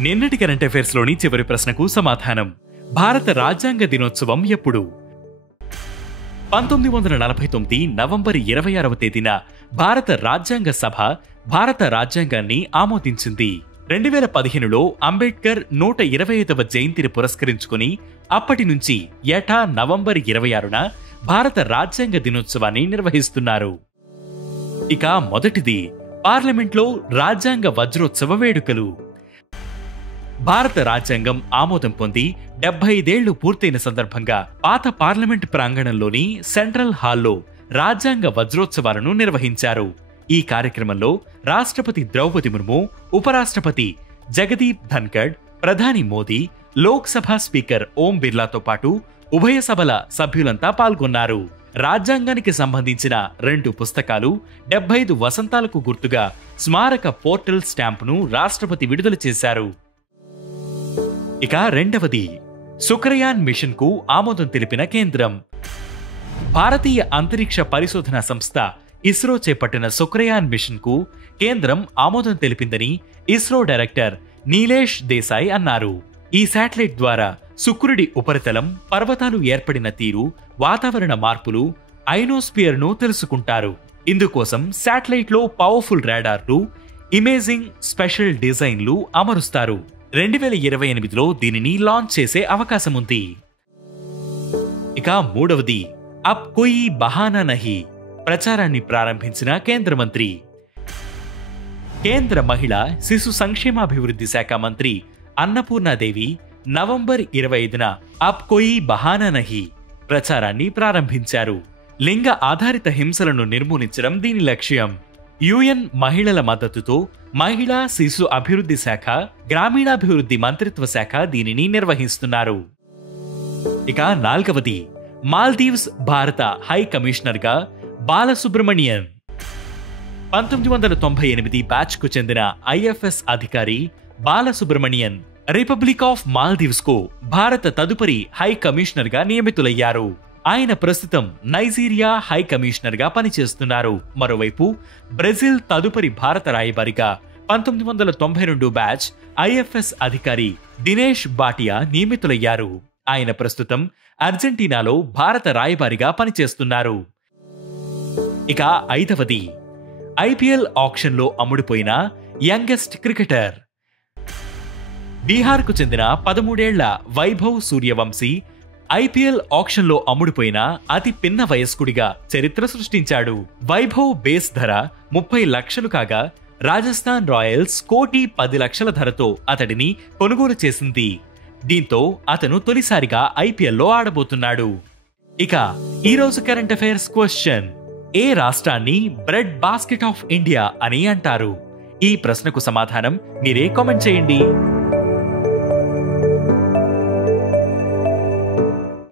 నిన్నటి current affairs లోని చివరి ప్రశ్నకు సమాధానం. భారత రాజ్యాంగ దినోత్సవం ఎప్పుడు? 1949 నవంబర్ 26వ తేదీన భారత రాజ్యాంగ సభ భారత రాజ్యాంగాన్ని ఆమోదించింది. 2015లో అంబేద్కర్ 125వ జయంతిని పురస్కరించుకుని అప్పటి నుంచి ఏటా నవంబర్ 26న భారత రాజ్యాంగ దినోత్సవాన్ని నిర్వహిస్తున్నారు. ఇక మొదటిది పార్లమెంట్లో రాజ్యాంగ వజ్రోత్సవ వేడుకలు. భారత రాజ్యాంగం ఆమోదం పొంది 75 ఏళ్లు పూర్తయిన సందర్భంగా పాత పార్లమెంట్ ప్రాంగణంలోని సెంట్రల్ హాల్లో రాజ్యాంగ వజ్రోత్సవాలను నిర్వహించారు. ఈ కార్యక్రమంలో రాష్ట్రపతి ద్రౌపది ముర్ము, ఉపరాష్ట్రపతి జగదీప్ ధన్కడ్, ప్రధాని మోదీ, లోక్సభ స్పీకర్ ఓం బిర్లాతో పాటు ఉభయ సభల సభ్యులంతా పాల్గొన్నారు. రాజ్యాంగానికి సంబంధించిన 2 పుస్తకాలు, 75 వసంతాలకు గుర్తుగా స్మారక పోర్టల్ స్టాంపును రాష్ట్రపతి విడుదల చేశారు. ఇక రెండవది శుక్రయాన్ మిషన్ కు ఆమోదం తెలిపిన కేంద్రం. భారతీయ అంతరిక్ష పరిశోధన సంస్థ ఇస్రో చేపట్టిన శుక్రయాన్ మిషన్ కు కేంద్రం ఆమోదం తెలిపిందని ఇస్రో డైరెక్టర్ నీలేష్ దేశాయ్ అన్నారు. ఈ శాటిలైట్ ద్వారా శుక్రుడి ఉపరితలం, పర్వతాలు ఏర్పడిన తీరు, వాతావరణ మార్పులు, ఐనోస్పియర్ ను తెలుసుకుంటారు. ఇందుకోసం శాటిలైట్ లో పవర్ఫుల్ రాడార్లు, ఇమేజింగ్ స్పెషల్ డిజైన్లు అమరుస్తారు. 2028లో దీనిని లాంచ్ చేసే అవకాశం ఉంది. ఇక మూడవది అబ్ కోయి బహానా నహీ ప్రచారాన్ని ప్రారంభించిన కేంద్ర మంత్రి. కేంద్ర మహిళా శిశు సంక్షేమాభివృద్ధి శాఖ మంత్రి అన్నపూర్ణాదేవి నవంబర్ 25న అబ్ కోయి బహానా నహీ ప్రచారాన్ని ప్రారంభించారు. లింగ ఆధారిత హింసలను నిర్మూలించడం దీని లక్ష్యం. యుఎన్ మహిళల మద్దతుతో మహిళా శిశు అభివృద్ధి శాఖ, గ్రామీణాభివృద్ధి మంత్రిత్వ శాఖ దీనిని నిర్వహిస్తున్నారు. ఇక నాల్గవది మాల్దీవ్స్ భారత హై కమిషనర్ గా బాలసుబ్రమణియన్. 1998 బ్యాచ్ కు చెందిన ఐఎఫ్ఎస్ అధికారి బాలసుబ్రమణియన్ రిపబ్లిక్ ఆఫ్ మాల్దీవ్స్ కు భారత తదుపరి హై కమిషనర్ గా నియమితులయ్యారు. ఆయన ప్రస్తుతం నైజీరియా హై కమిషనర్ గా పనిచేస్తున్నారు. మరోవైపు బ్రెజిల్ తదుపరి భారత రాయబారిగా 1992 బ్యాచ్ ఐఎఫ్ఎస్ అధికారి దినేష్ బాటియా నియమితులయ్యారు. ఆయన ప్రస్తుతం అర్జెంటీనాలో భారత రాయబారిగా పనిచేస్తున్నారు. ఇక ఐదవది ఐపీఎల్ ఆక్షన్లో అమ్ముడుపోయిన యంగెస్ట్ క్రికెటర్. బీహార్ కు చెందిన 13 ఏళ్ల వైభవ్ సూర్యవంశీ ఐపీఎల్ ఆక్షన్లో అమ్ముడుపోయిన అతి పిన్న వయస్కుడిగా చరిత్ర సృష్టించాడు. వైభవ్ బేస్ ధర 30 లక్షలు కాగా రాజస్థాన్ రాయల్స్ 1,10,00,000 ధరతో అతడిని కొనుగోలు చేసింది. దీంతో అతను తొలిసారిగా ఐపీఎల్లో ఆడబోతున్నాడు. ఇక ఈరోజు కరెంట్ అఫైర్స్ క్వశ్చన్: ఏ రాష్ట్రాన్ని బ్రెడ్ బాస్కెట్ ఆఫ్ ఇండియా అని అంటారు? ఈ ప్రశ్నకు సమాధానం మీరే కామెంట్ చేయండి.